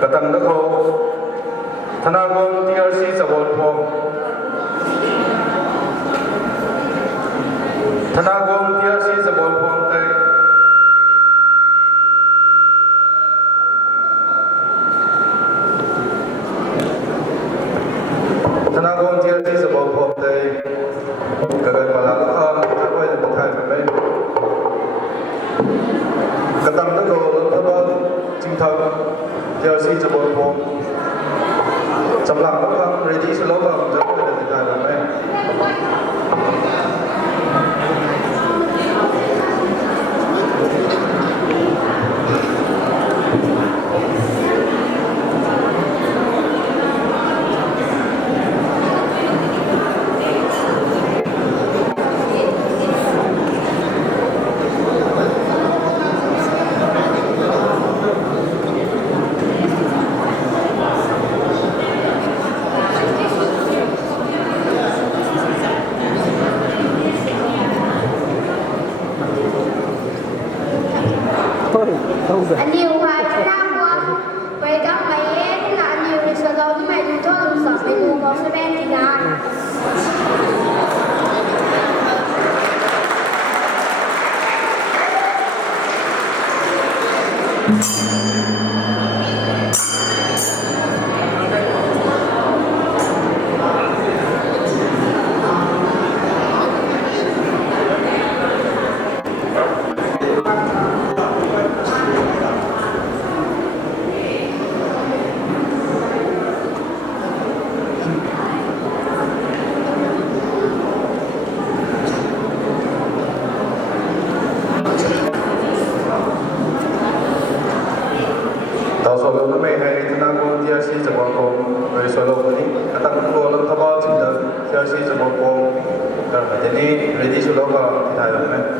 กระตังตะโคธนากร TRC สวรพงศ์ธนากร TRC สวรพงศ์ไทยธนากร TRC สวรพงศ์ไทยกระเกิดมาแล้วก็จะไปในไทยเป็นไหมกระตังตะโคลำพะบ้านจิงทัง TRC สวรพงศ์สำหรับพวกเรา ready สุดแล้วก็จะไปในไทยเป็นไหมanh nhiều hoài năm qua vậy các mày em là anh nhiều thì sợ đâu chứ mày cho đừng sợ mày mua một xe ben thì nào到时候我们还听到过第二期怎么讲，所以说我们啊，当我们他把这个第二期怎么讲，那么这里 ready 出来个，你睇到没？